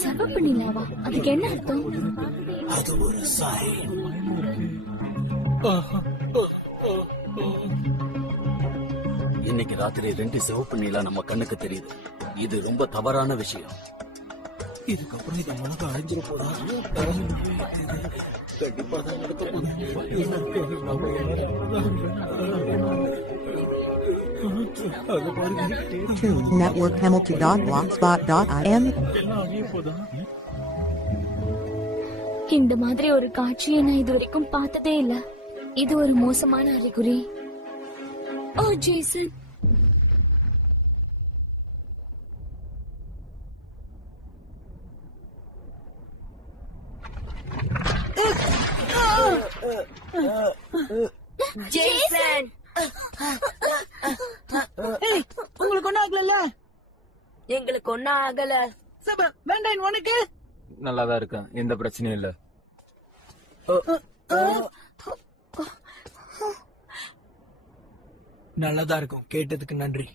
சிவப்பு நிலாவா? அதுக்கு என்ன அர்த்தம்? அது ஒரு சாய். இன்னைக்கு ராத்திரி 2 சிவப்பு நிலா நம்ம கண்ணுக்கு தெரியுது. இது ரொம்ப தவறான விஷயம். இதுக்கப்புறம் இதை உனக்கு அழிஞ்சிட போறா. கண்டிப்பா தான் நடக்கும். Network Hamilton.blogspot.in. இந்த மாதிரி ஒரு காட்சியை நான் இது வரைக்கும் பார்த்ததே இல்ல. இது ஒரு மோசமான அறிகுறி. ஓ ஜேசன், ஜேசன், உங்களுக்கு ஒண்ணும் ஆகல? எங்களுக்கு ஒன்னும் ஆகல. வேண்டாம். உனக்கு நல்லாதான் இருக்கேன், எந்த பிரச்சனையும் இல்ல. நல்லாதான் இருக்கும். கேட்டதுக்கு நன்றி.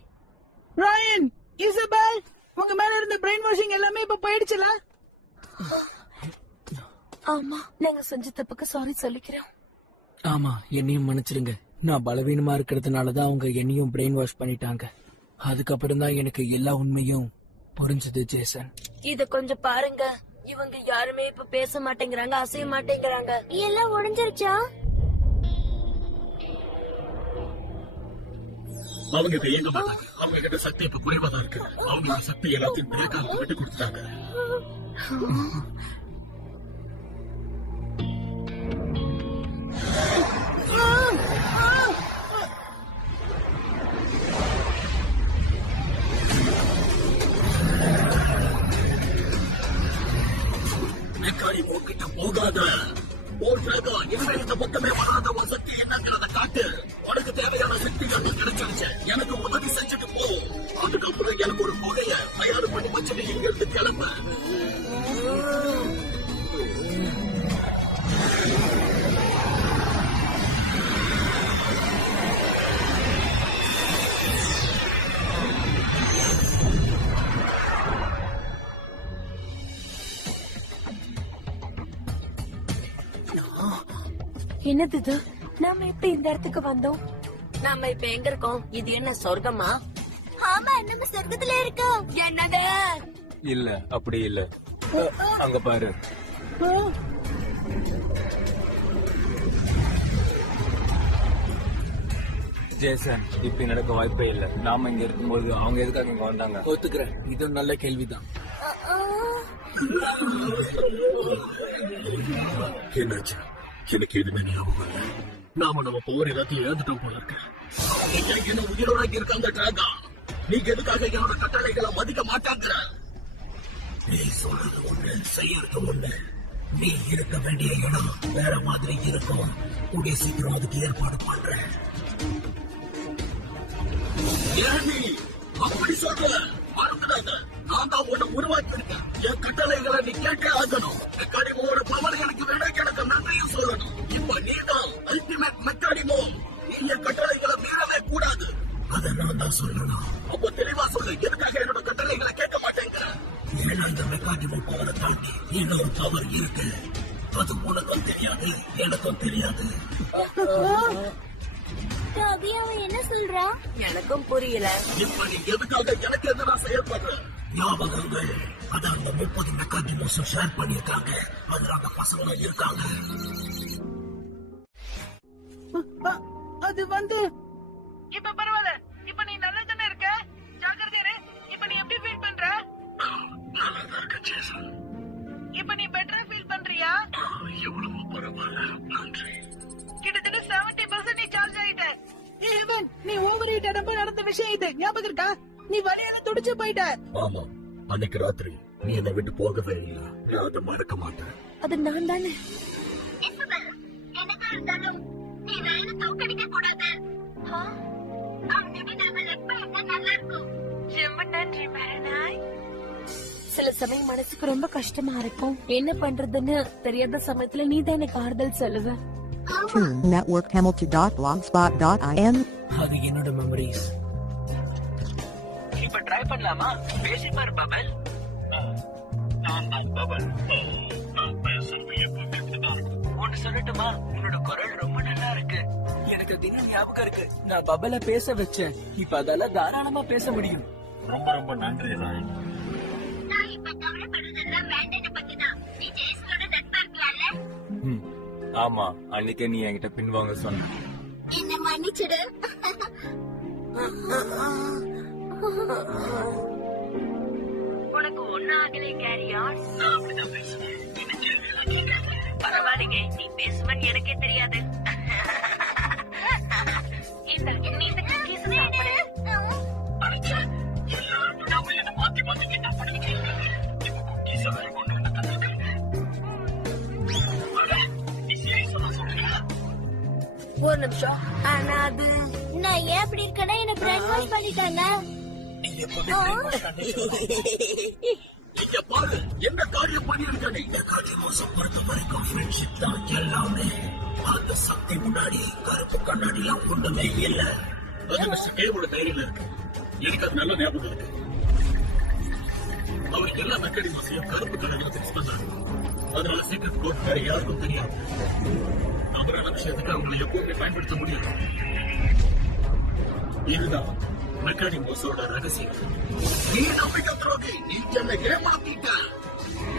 ராயன், இசபெல், உங்க மேல இருந்த பிரெயின் வாஷிங் எல்லாமே இப்ப போயிடுச்சுல? ஆமா, நாங்க செஞ்ச தப்புக்கு சாரி சொல்லிக்கிறோம். ஆமா, என்னையும் மன்னிச்சிருங்க. நான் பலவீனமா இருக்கிறதுனாலதான் அவங்க என்னையும் பிரெயின் வாஷ் பண்ணிட்டாங்க. அதுக்கப்புறம் தான் எனக்கு எல்லா உண்மையும் புரிஞ்சது. ஜேசன், இத கொஞ்சம் பாருங்க. இவங்க யாருமே இப்ப பேச மாட்டேங்கிறாங்க, அசைய மாட்டேங்கிறாங்க. எல்லாம் உடைஞ்சிருச்சா? அவங்க இப்ப இயங்க மாட்டாங்க. அவங்க கிட்ட சக்தி இப்ப குறைவாதான் இருக்கு. அவங்க சக்தி எல்லாத்தையும் பிரேக்காக விட்டு கொடுத்தாங்க. போகாத இனிமேல் இந்த பக்கமே வராத ஒரு சக்தி என்னங்கிறத காட்டு. உனக்கு தேவையான சக்திகள் கிடைச்சிருச்சு. எனக்கு உதவி செஞ்சுட்டு போ. அதுக்கப்புறம் எனக்கு ஒரு புகைய தயார் பண்ணி வச்சுட்டு இங்க இருந்து கிளம்ப. என்னது இது? நாம எப்படி இந்த இடத்துக்கு வந்தோம்? நாம இப்ப எங்க இருக்கோம்? இது என்ன சொர்க்கமா? ஆமா, நம்ம சொர்க்கத்துல இருக்கோம். என்னது? இல்ல, அப்படி இல்ல. அங்க பாரு. ஜேசன், இப்படி நடக்க வாய்ப்பே இல்ல. நாம இங்க இருக்கும்போது அவங்க எதுக்காக இங்க வந்தாங்க? ஒத்துக்கிறேன். இது நல்ல கேள்விதான். என்னாச்சு? எனக்கு எதுவுமே ஞாபகம் இல்லை. நாம நம்ம போர் எல்லாத்தையும் இழந்துட்டோம் போல இருக்கு. என்ன உயிரோட இருக்காங்க டிராகா. நீங்க எதுக்காக என்னோட கட்டளைகளை மதிக்க மாட்டாங்கிற? நீ சொல்றது ஒண்ணு, செய்யறது ஒண்ணு. நீ இருக்க வேண்டிய இடம் வேற மாதிரி இருக்கும். கூடிய சீக்கிரம் அதுக்கு ஏற்பாடு பண்றேன். ஏன் நீ அப்படி சொல்ற? மறந்துடாத, நான் தான் உன்னை உருவாக்கி இருக்கேன். என் கட்டளைகளை நீ கேட்டே ஆகணும். மெக்கானிமோட பவர் எனக்கு வேணும். எனக்கு நன்றியும் சொல்லணும். இப்ப நீதான் அல்டிமேட் மெக்கானிமோ. நீ என் கட்டளைகளை மீறவே கூடாது. அதை நான் தான் சொல்லணும். அப்ப தெளிவா சொல்லு, எதுக்காக என்னோட கட்டளைகளை கேட்க மாட்டேங்க? ஏன்னா இந்த மெக்கானிமோ பவரை தாண்டி இன்னொரு பவர் இருக்கு. அது உனக்கும் தெரியாது, எனக்கும் தெரியாது. அவன் என்ன சொல்றா? எனக்கும் புரியல. இப்ப நீ எதுக்காக எனக்கு எதிராக செயல்படுற? ஞாபகங்கள் அத அந்த 30 மெக்கானிமோஸும் ஷேர் பண்ணிருக்காங்க. அதுல அந்த பசங்க இருக்காங்க. அது வந்து இப்ப பரவாயில்ல. இப்ப நீ நல்லா தானே இருக்க? ஜாக்கிரதையா. இப்ப நீ எப்படி ஃபீல் பண்ற? நல்லா இருக்க ஜேசன். இப்ப நீ பெட்டரா ஃபீல் பண்றியா? எவ்வளவு பரவாயில்ல. நன்றி. கிட்டத்தட்ட 70% நீ சார்ஜ் ஆயிட்ட. நீ ஓவர் ஹீட் ஆனப்ப நடந்த விஷயம் இது ஞாபகம் இருக்கா? நீ வலியால துடிச்சு போயிட்ட. ஆமா, அன்னைக்கு ராத்திரி நீ என்னை விட்டு போகவே இல்லை. நான் அதை மறக்க மாட்டேன். அது நான் தானே. என்னதான் இருந்தாலும் நீ ரயில தோக்கடிக்க கூடாது. நல்லா இருக்கும். ரொம்ப நன்றி மேரனாய். சில சமயம் மனசுக்கு ரொம்ப கஷ்டமா இருக்கும். என்ன பண்றதுன்னு தெரியாத சமயத்துல நீ தான் எனக்கு ஆறுதல் சொல்லுவ. Network Hamilton.blogspot.in. அது என்னோட மெமரிஸ். இப்ப ட்ரை பண்ணலாமா? பேசி பாரு பபல். நான் தான் பவன். நான் பேசுறது எப்ப கேட்டுதான் இருக்கும். ஒன்னு சொல்லட்டுமா? உன்னோட குரல் ரொம்ப நல்லா இருக்கு. எனக்கு தினம் ஞாபகம் இருக்கு, நான் பபல பேச வச்சேன். இப்ப அதால தாராளமா பேச முடியும். ரொம்ப ரொம்ப நன்றி ராய். ஆமா, அன்னைக்கே நீ என்கிட்ட பின்வாங்க சொன்ன. என்ன மன்னிச்சிடு. உனக்கு ஒன்னும் ஆகலை கேரியார். நான் அப்படிதான் பேசுவேன். என்ன கேள்வி எல்லாம் கேட்காத. பரவாயில்லைங்க, நீ பேசுவன்னு எனக்கே தெரியாது. நீ இந்த cookies சாப்பிடு. அடைச்சா, எல்லாரும் விடாம என்னை மாத்தி மாத்தி கிண்டா பண்ணிக்கிட்டு இருக்காங்க. இப்ப cookies வேற கொண்டு வந்து தந்திருக்காங்க. அட, நீ serious ஆ சொல்றியா? ஒரு நிமிஷம். ஆனா அது நான் ஏன் அப்படி இருக்கேன்னா என்ன பிரெயின் வாஷ் பண்ணிட்டாங்க. நீ எப்பவுமே brainwash பண்ணிட்டு இங்க பாரு, என்ன காரியம் பண்ணிருக்க நீ? இந்த காரியம் மோசம் பொறுத்த வரைக்கும் ஃப்ரெண்ட்ஷிப் தான் எல்லாமே. அந்த சக்தி முன்னாடி கருப்பு கண்ணாடி எல்லாம் ஒண்ணுமே இல்ல. அது மிஸ்டர் கேவோட டைரியில இருக்கு. எனக்கு அது நல்ல ஞாபகம் இருக்கு. அவருக்கு எல்லா மெக்கானிசத்தையும் கருப்பு கண்ணாடியில ஃபிக்ஸ் பண்ணாரு. அதனால சீக்கிரம் கோட் வேற யாருக்கும் தெரியாது. தவறான விஷயத்துக்கு அவங்களை எப்பவுமே பயன்படுத்த முடியாது. இதுதான் மெக்கானிக் போஸோட ரகசியம். நீ நம்பிக்கை துரோகி, நீ என்னை ஏமாத்திட்ட.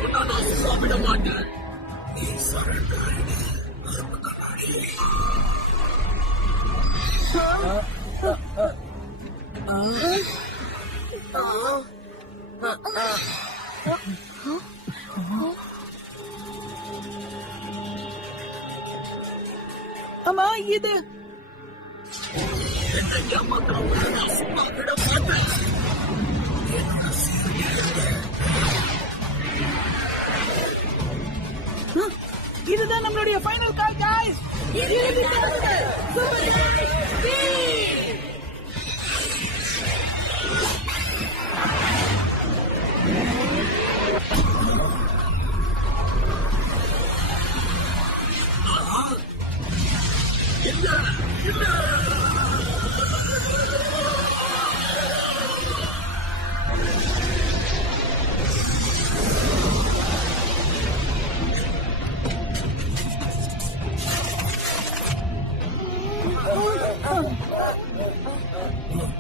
உன்னை நான் சாப்பிட மாட்டேன். நீ சரண்டர் கருப்பு கண்ணாடி. அம்மா இது என்னை ஏமாத்துறவங்களை நான் சும்மா விட மாட்டேன். இதுதான் நம்மளுடைய ஃபைனல் கால் गाइस.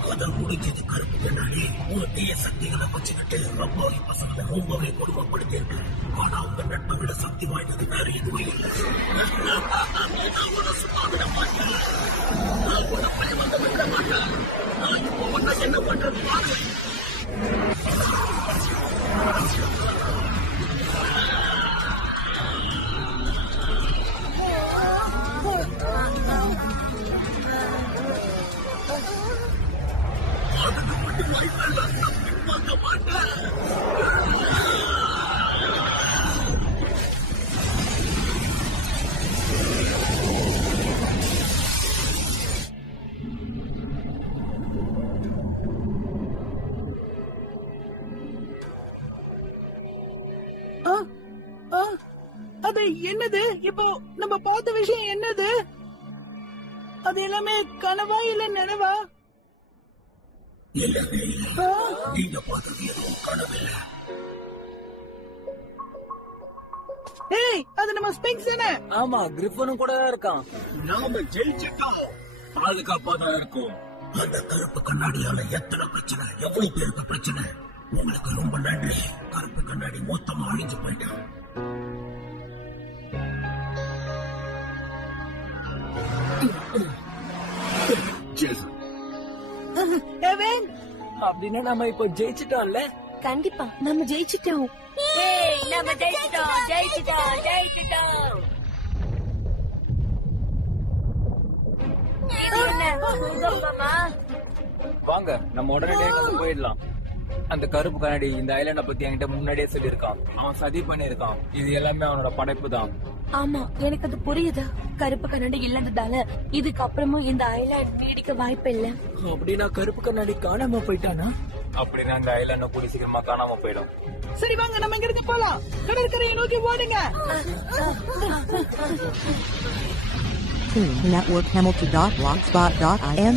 கதை முடிஞ்சது கருப்பு கண்ணாடி. உன் தீய சக்திகளை வச்சுக்கிட்டு ரொம்பவே பசங்களை ரொம்பவே கொடுமைப்படுத்திருக்கு. ஆனா உங்க நட்பை விட சக்தி வாய்ந்தது வேற எதுவும் இல்லை. நான் உன்னை சும்மா விட மாட்டேன். நான் உன்னை பழி வந்து விட மாட்டேன். நான் இப்போ உன்னை என்ன பண்றது பாரு. அதுக்கு மட்டும் வாய்ப்பில்லை. நான் பின்வாங்க மாட்டேன். அது என்னது? இப்போ நம்ம பார்த்த விஷயம் என்னது? அது எல்லாமே கனவா இல்ல நினைவா? இல்லவே இல்லை. நீங்க பார்த்தது எதுவும் கனவில்லை. ஏய், அது நம்ம ஸ்பிங்க்ஸ் தானே? ஆமா, கிரிஃபனும் கூட தான் இருக்கான். நாம ஜெயிச்சிட்டோம். பாதுகாப்பா தான் இருக்கும். அந்த கருப்பு கண்ணாடியால எத்தனை பிரச்சனை, எவ்வளவு பேருக்கு பிரச்சனை. உங்களுக்கு ரொம்ப நன்றி. கருப்பு கண்ணாடி மொத்தமா அழிஞ்சு போயிட்டான். எவன்? அப்படின்னா நம்ம இப்போ ஜெயிச்சிட்டோம்ல. கண்டிப்பா நம்ம ஜெயிச்சிட்டோம். ஏய், நம்ம ஜெயிச்சிட்டோம், ஜெயிச்சிட்டோம், ஜெயிச்சிட்டோம். இது என்ன பூகம்பமா? வாங்க, நம்ம உடனடியாக அங்க போயிடலாம். அந்த கருப்பு கண்ணாடி இந்த ஐலாண்ட பத்தி என்கிட்ட முன்னாடியே சொல்லியிருக்கான். அவன் சதி பண்ணிருக்கான். இது எல்லாமே அவனோட படைப்பு தான். ஆமா, எனக்கு அது புரியுது. கருப்பு கண்ணாடி இல்லாததால இதுக்கப்புறமும் இந்த ஐலாண்ட் நீடிக்க வாய்ப்பு இல்ல. அப்படின்னா கருப்பு கண்ணாடி காணாம போயிட்டானா? அப்படின்னா இந்த ஐலாண்ட கூடி சீக்கிரமா காணாம போயிடும். சரி வாங்க, நம்ம இங்க இருந்து போலாம். கடற்கரையை நோக்கி ஓடுங்க. Network Hamilton.blogspot.in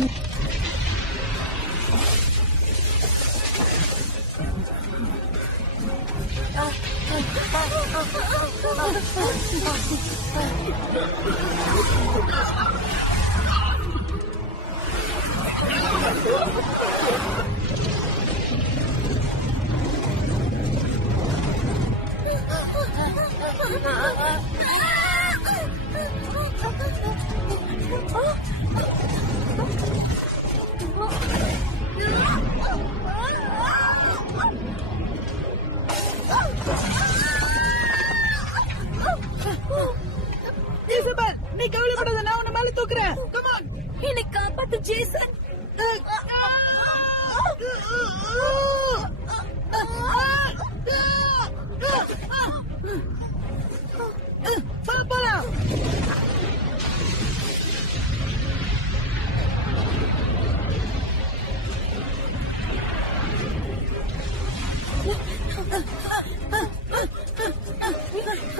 இசபெல், நீ கவலைப்படாத, நான் உன்னை மேல தூக்குறேன். Come on. என்னை காப்பாத்து ஜேசன். போலாம்.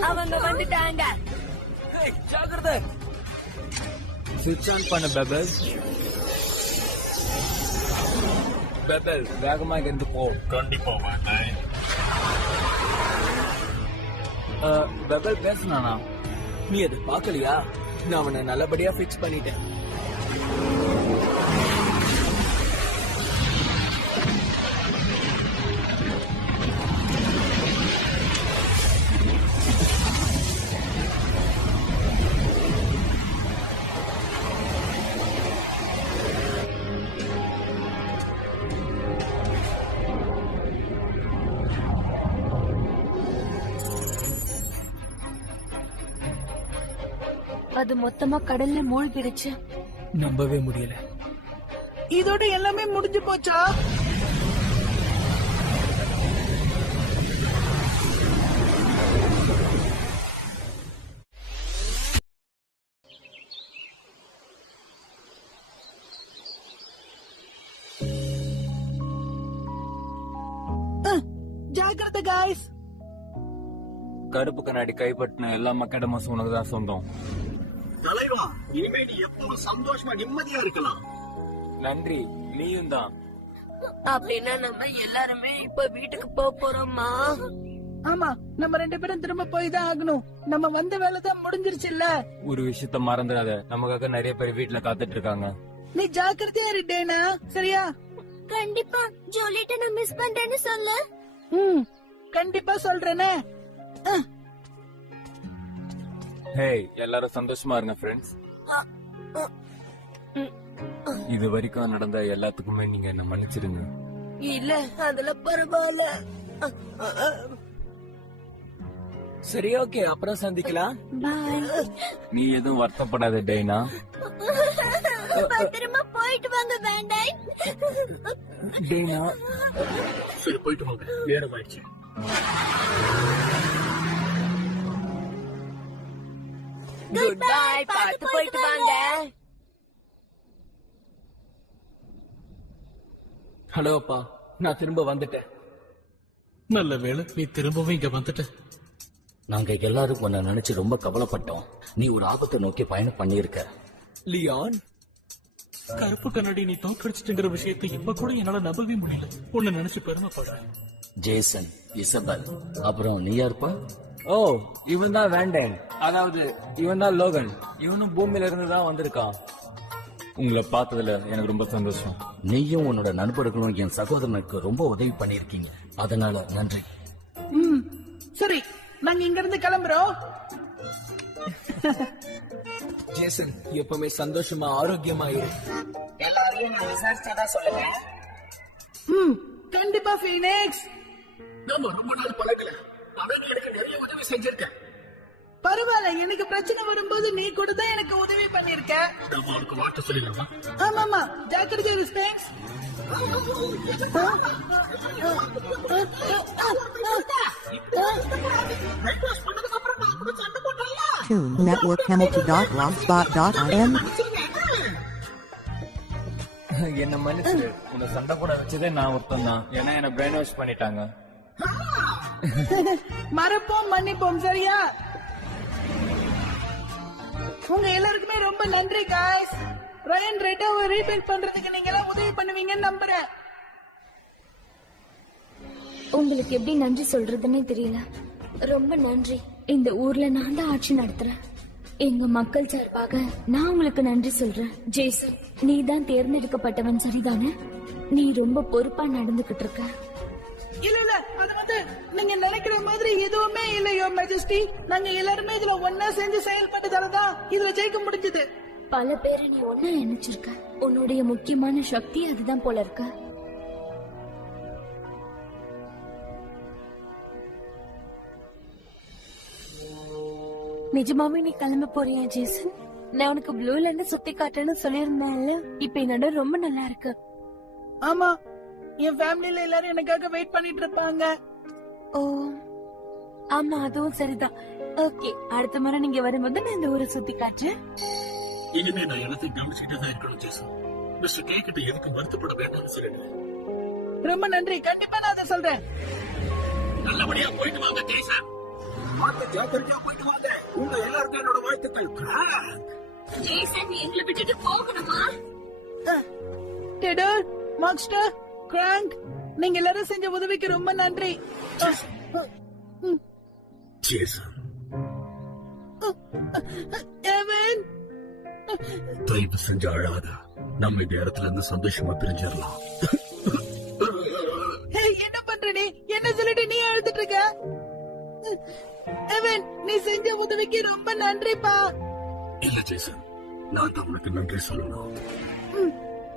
அவங்க வந்துட்டாங்க. ஜாகிரதை. சுவிட்ச் ஆன் பண்ண பெபல். பெபல், வேகமா இருந்து போ. கண்டிப்பா வேண்டாம். பெபல் பேசுனானா? நீ அது பாக்கலையா? நான் அவனை நல்லபடியா ஃபிக்ஸ் பண்ணிட்டேன். அது மொத்தமா கடல்ல மூழ்கிடுச்சு. நம்பவே முடியல. இதோட எல்லாமே முடிஞ்சு போச்சா? ஜாக்கிரதை guys. கருப்பு கண்ணாடி கைப்பற்றின எல்லா மக்கடமும் உனக்கு தான் சொந்தம். தலைவா, இனிமே நீ எப்பவும் சந்தோஷமா நிம்மதியா இருக்கலாம். நன்றி, நீயும் தான். அப்படின்னா நம்ம எல்லாருமே இப்ப வீட்டுக்கு போக போறோமா? ஆமா, நம்ம 2 பேரும் திரும்ப போய் தான் ஆகணும். நம்ம வந்த வேலை தான் முடிஞ்சிருச்சுல்ல. ஒரு விஷயத்த மறந்துடாத, நமக்காக நிறைய பேர் வீட்டுல காத்துட்டு இருக்காங்க. நீ ஜாக்கிரதையா இருடேனா, சரியா? கண்டிப்பா ஜோலிட்ட நான் மிஸ் பண்றேன்னு சொல்லு. கண்டிப்பா சொல்றேனே. ஹேய், எல்லாரும் சந்தோஷமா இருங்க ஃப்ரெண்ட்ஸ். இது வரைக்கும் நடந்த எல்லாத்துக்குமே நீங்க என்ன மன்னிச்சிடுங்க. இல்ல, அதுல பரவாயில்ல. சரி, ஓகே, அப்புறம் சந்திக்கலாம். நீ எதுவும் வருத்தப்படாத டைனா. பத்திரமா போயிட்டு வாங்க வேண்டாய். டேனா, சரி, போயிட்டு வாங்க, நேரம் ஆயிடுச்சு. குட் பை, பார்த்து போயிட்டு வாங்க. ஹலோ அப்பா, நான் திரும்ப வந்துட்டேன். நல்ல வேளை நீ திரும்பவும் இங்க வந்துட்ட. நாங்க எல்லாரும் உன்னை நினைச்சு ரொம்ப கவலைப்பட்டோம். நீ ஒரு ஆபத்தை நோக்கி பயணம் பண்ணியிருக்க. லியான், கருப்பு கண்ணாடி நீ தோக்கடிச்சிட்டுங்கிற விஷயத்தை இப்ப கூட என்னால நம்பவே முடியல. உன்னை நினைச்சு பெருமைப்படுறேன். ஜேசன், இசபெல், அப்புறம் நீ யாருப்பா? ஓ, இவன் தான் வேண்டன். அதாவது இவன் தான் லோகன். இவனும் பூமியில இருந்து தான் வந்திருக்கான். உங்களை பார்த்ததுல எனக்கு ரொம்ப சந்தோஷம். நீயும் உன்னோட நண்பர்களும் என் சகோதரனுக்கு ரொம்ப உதவி பண்ணிருக்கீங்க. அதனால நன்றி. சரி, நாங்க இங்க இருந்து கிளம்புறோம். ஜேசன், எப்பவுமே சந்தோஷமா ஆரோக்கியமா இரு. எல்லாரையும் நான் விசாரிச்சாதான் சொல்லுவேன். கண்டிப்பா ஃபீனிக்ஸ். நாம ரொம்ப நாள் பழகல. ஆனா நீ எனக்கு நிறைய உதவி செஞ்சிருக்க. பரவாயில்ல, எனக்கு பிரச்சனை வரும்போது நீ கூட தான் எனக்கு உதவி பண்ணிருக்க. நம்ம அவனுக்கு வாட்ட சொல்லிடலாமா? ஆமாமா, ஜாக்கிரதை ஃபீனிக்ஸ். Tune Network Hamilton.blogspot.in. என்ன மன்னிச்சு, உன்னை சண்டை போட வச்சதே நான் ஒருத்தன் தான். ஏன்னா என்ன பிரெயின் வாஷ் பண்ணிட்டாங்க. மறப்போம், மன்னிப்போம், சரியா? உங்க எல்லாருக்குமே ரொம்ப நன்றி காய்ஸ். ரயன் ரெட்டாவை ரீபில்ட் பண்றதுக்கு நீங்க எல்லாம் உதவி பண்ணுவீங்கன்னு நம்புறேன். உங்களுக்கு எப்படி நன்றி சொல்றதுன்னே தெரியல. ரொம்ப நன்றி. இந்த ஊர்ல நான் தான் ஆட்சி நடத்துறேன். எங்க மக்கள் சார்பாக நான் உங்களுக்கு நன்றி சொல்றேன். ஜேசன், நீ தான் தேர்ந்தெடுக்கப்பட்டவன் சரிதானே? நீ ரொம்ப பொறுப்பா நடந்துகிட்டு இருக்க. இல்ல அது வந்து நீங்க நினைக்கிற மாதிரி எதுவுமே இல்ல யுவர் மேஜஸ்டி. நாங்க எல்லாருமே இதுல ஒன்னா சேர்ந்து செயல்பட்டதாலதான் இதுல ஜெயிக்க முடிஞ்சது. பல பேரை நீ ஒன்னா நினைச்சிருக்க. உன்னுடைய முக்கியமான சக்தி அதுதான் போல இருக்க. நிஜமாவே நீ கிளம்ப போறியா ஜேசன்? நான் உனக்கு ப்ளூல இருந்து சுத்தி காட்டுன்னு சொல்லியிருந்தேன்ல. இப்ப என்னோட ரொம்ப நல்லா இருக்கு. ஆமா, என் ஃபேமிலில எல்லாரும் எனக்காக வெயிட் பண்ணிட்டு இருப்பாங்க. ஓ ஆமா, அதுவும் சரிதான். ஓகே, அடுத்த முறை நீங்க வரும்போது நான் இந்த ஊரை சுத்தி காட்டுறேன். இனிமே நான் எல்லாத்தையும் கவனிச்சுக்கிட்டே தான் இருக்கணும் ஜேசன். மிஸ்டர் கே கிட்ட எதுக்கு வருத்தப்பட வேண்டாம்னு சொல்லிடுவேன். ரொம்ப நன்றி. கண்டிப்பா நான் அதை சொல்றேன். நல்லபடியா போயிட்டு வாங்க ஜேசன். பார்த்து ஜாக்கிரதையா போயிட்டு வாங்க. உங்க எல்லாருக்கும் என்னோட வாழ்த்துக்கள். ஜேசன், எங்களை விட்டுட்டு போகணுமா? டெடர், மாக்ஸ்டர், கிராங்க், நீங்க எல்லாரும் செஞ்ச உதவிக்கு ரொம்ப நன்றி. ஜேசன், எவன், தயவு செஞ்சு அழாத. நம்ம இந்த இடத்துல இருந்து சந்தோஷமா பிரிஞ்சிடலாம். என்ன பண்ற நீ? என்ன சொல்லிட்டு நீ அழுதுட்டு இருக்க? எவன், நீ செஞ்ச உதவிக்கு ரொம்ப நன்றிப்பா. இல்ல ஜேசன், நான் தான் உனக்கு நன்றி சொல்லணும்.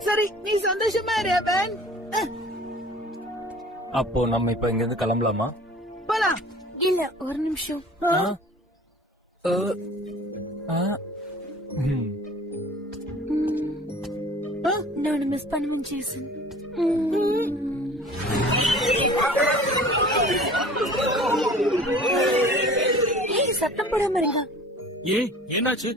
சரி, நீ சந்தோஷமா இரு எவன். அப்போ நம்ம இப்ப இங்க இருந்து கிளம்பலாமா? போலாம். இல்ல, ஒரு நிமிஷம். நான் உன்னை மிஸ் பண்ணுவேன் ஜேசன். ஏய், சத்தம் போடாம இருங்க. என்னாச்சு?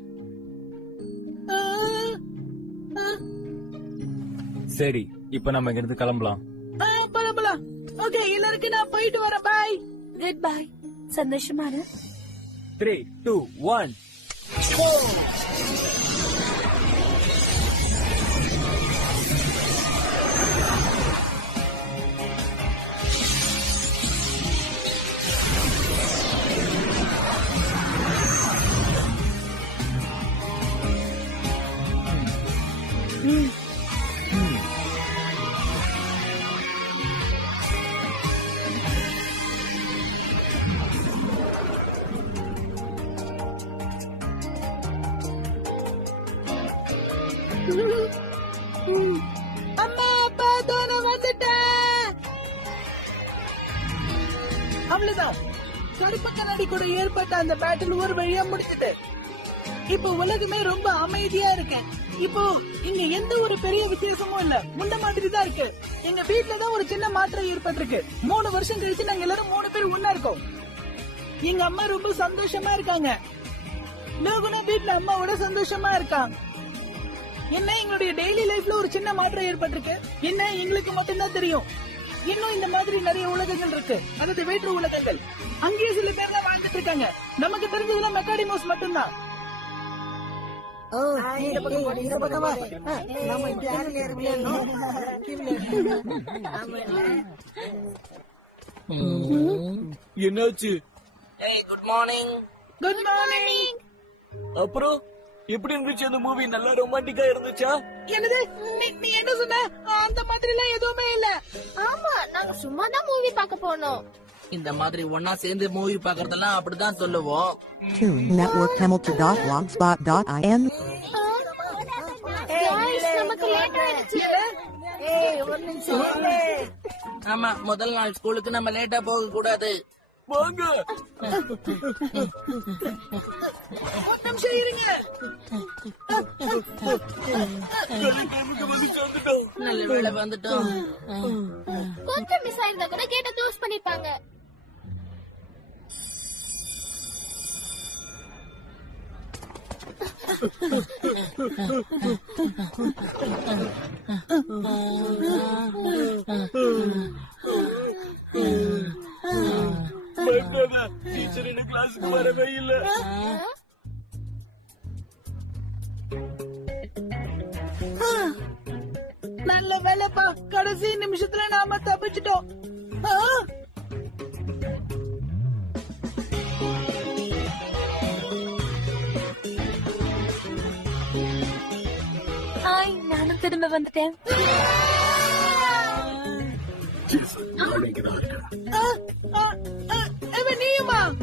சரி, இப்ப நம்ம இங்க இருந்து கிளம்பலாம். போலாம் போலாம். ஓகே, எல்லாருக்கும் நான் போயிட்டு வரேன். பாய். Goodbye. சந்தோஷமா இரு. 3, 2, 1. அம்மா, அப்பா, நான் வந்துட்டேன். அவ்வளவுதான். கருப்பு கண்ணாடி கூட ஏற்பட்ட அந்த பேட்டில் ஒரு வழியா முடிச்சிட்டு இப்போ உலகமே ரொம்ப அமைதியா இருக்கேன். இப்போ இங்க எந்த ஒரு பெரிய வித்தியாசமும் இல்ல, முன்ன மாதிரி தான் இருக்கு. எங்க வீட்டுல தான் ஒரு சின்ன மாற்றம் ஏற்பட்டிருக்கு. 3 வருஷம் கழிச்சு நாங்க எல்லாரும் 3 பேர் ஒன்னா இருக்கோம். எங்க அம்மா ரொம்ப சந்தோஷமா இருக்காங்க. லோகுனா வீட்டுல அம்மாவோட சந்தோஷமா இருக்காங்க. என்ன, எங்களுடைய டெய்லி லைஃப்ல ஒரு சின்ன மாற்றம் ஏற்பட்டிருக்கு. என்ன, எங்களுக்கு மட்டும்தான் தெரியும். இன்னும் இந்த மாதிரி நிறைய உலகங்கள் இருக்கு, அதாவது வேற்று உலகங்கள். அங்கேயே சில பேர் தான் வாழ்ந்துட்டு இருக்காங்க. நமக்கு தெரிஞ்சதுல மெக்காடிமோஸ் மட்டும்தான். என்னாச்சு? Good morning. அப்புறம் எப்படி இருந்துச்சு அந்த மூவி? நல்லா ரொமான்டிக்கா இருந்துச்சா? என்னது, நீ என்ன சொன்ன? அந்த மாதிரி எல்லாம் எதுவுமே இல்ல. ஆமா, நாங்க சும்மா தான் மூவி பார்க்க போனோம். இந்த மாதிரி ஒன்னா சேர்ந்து மூவி பாக்குறதெல்லாம் அப்படிதான் சொல்லுவோம். Toon Network Hamilton.blogspot.in நமக்கு லேட் ஆயிடுச்சு. ஆமா, முதல் நாள் ஸ்கூலுக்கு நம்ம லேட்டா போக கூடாது. வாங்க. ஒரு நிமிஷம் இருங்க. நல்ல வேளை வந்துட்டோம். கொஞ்சம் மிஸ் ஆயிருந்தா கூட கேட்ட க்ளோஸ் பண்ணிருப்பாங்க. டீச்சர் என்ன கிளாஸுக்கு வரவே இல்ல. நல்ல வேலைப்பா, கடைசி நிமிஷத்துல நாம தப்பிச்சிட்டோம். ஸ்கூலுக்குள்ள வந்துட்டேன். ஜேசன், நான் இங்கதான் இருக்கேன். ஆ, ஆ, ஆ, நீயுமா?